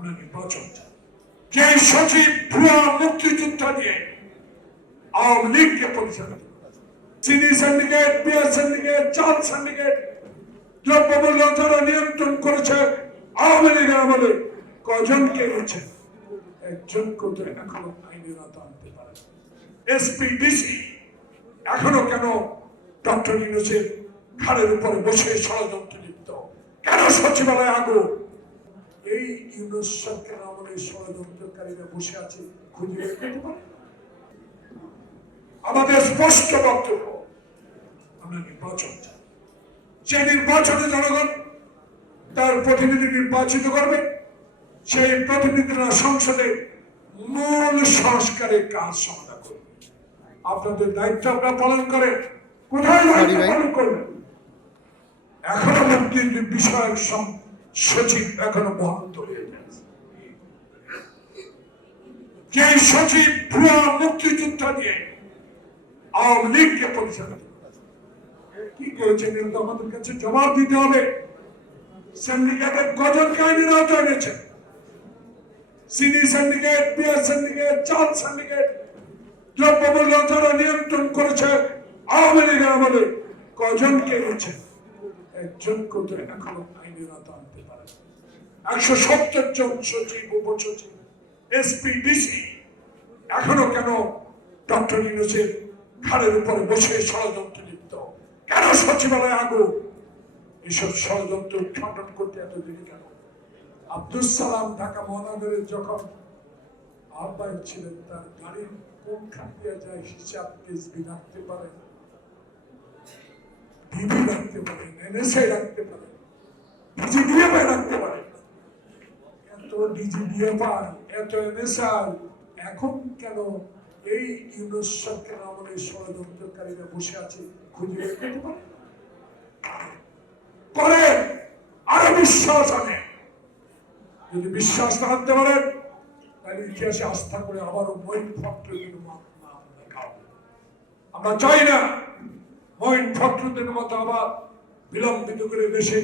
আমরা নির্বাচন। যে সচিব ভুয়া মুক্তিযোদ্ধা নিয়ে আওয়ামী লীগকে পরিচালিত চিনি সিন্ডিকেট বিয়ার সিন্ডিকেট চাল সিন্ডিকেট দ্রব্যমূল্য নিয়ন্ত্রণ করেছে, আওয়ামী লীগের আমলে কজনকে একজন এখনও আইনের আওতা আনতে পারে এসপি ডিসি এখনও কেন ডক্টর ইউনুসের ঘাড়ের উপরে বসে ষড়যন্ত্র লিপ্ত? কেন সচিবালয় আগুন এই ইউনুস সরকার আমলে ষড়যন্ত্রকারীরা বসে আছে খুঁজে বের করতে পারে? আমাদের স্পষ্ট বক্তব্য আমরা নির্বাচন চাই। যে নির্বাচনে জনগণ তার প্রতিনিধি নির্বাচিত করবে সেই প্রতিনিধিরা সংসদে মূল সংস্কারের কাজ সমাধান করবে। আপনাদের দায়িত্ব আপনারা পালন করেন। কোথায় পালন করবেন? এখনও মুক্তির বিষয়ক সচিব এখনও বহান্ত হয়ে যাচ্ছে যে সচিব ভুয়া মুক্তিযোদ্ধা নিয়ে আওয়ামী লীগকে পরিচালিত করে। কি করেছেন আমাদের কাছে জবাব দিতে হবে। সিন্ডিকেটের কজনকে আইনের আওতায় এনেছেন সিডি সিন্ডিকেট বিয়ার সিন্ডিকেট চাল সিন্ডিকেট দ্রব্যমূল্য যারা নিয়ন্ত্রণ করেছে আওয়ামী লীগের আমলে। কজনকে এনেছেন আনতে পারে একশো সত্তর জন সচিব, উপসচিব, এসপি, ডিসি এখনও কেন ডক্টর ইউনুসের ঘাড়ের উপরে বসে ষড়যন্ত্র লিপ্ত? কেন এসব ষড়যন্ত্র উদ্ঘাটন করতে এত দেরি কেন? আব্দুল সালাম ঢাকা মহানগরের যখন আহ্বায়ক ছিলেন, তার গাড়ির কোনখান দিয়ে যায় হিসাব রাখতে পারেন এনএসআই রাখতে পারেন ডিজিডিএফআই রাখতে পারেন এত ডিজিডিএফআই এত এনএসআই এখন কেন এই ইউনুস সরকার আমলে ষড়যন্ত্রকারীরা বসে আছে খুঁজে বের করতে পারে? করেন আরও বিশ্বাস আনে। যদি বিশ্বাস না আনতে পারেন তাহলে ইতিহাসে আস্থা করে আবারও ফখরুদ্দিন নাম আমরা চাই না ফখরুদ্দিনের মতো আবার বিলম্বিত করে দেশে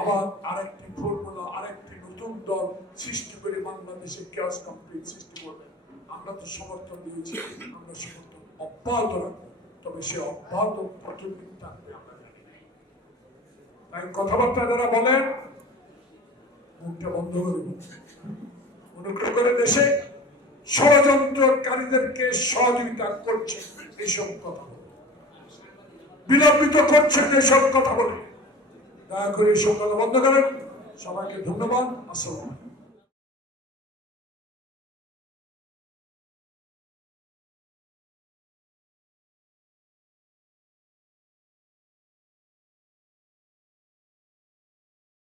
আবার আরেকটি ফর্মুলা আরেকটি নতুন দল সৃষ্টি করে বাংলাদেশে ক্যাশ কমপ্লিট সৃষ্টি করবে। আমরা তো সমর্থন দিয়েছি, আমরা সমর্থন অব্যাহত রাখব, তবে সে অব্যাহত তাই কথাবার্তা যারা বলেন, মুখটা বন্ধ করে অনুগ্রহ করে দেশে ষড়যন্ত্রকারীদেরকে সহযোগিতা করছে, এইসব কথা বিলম্বিত করছেন এসব কথা বলে। দয়া করে এসব কথা বন্ধ করেন। সবাইকে ধন্যবাদ। আসসালাম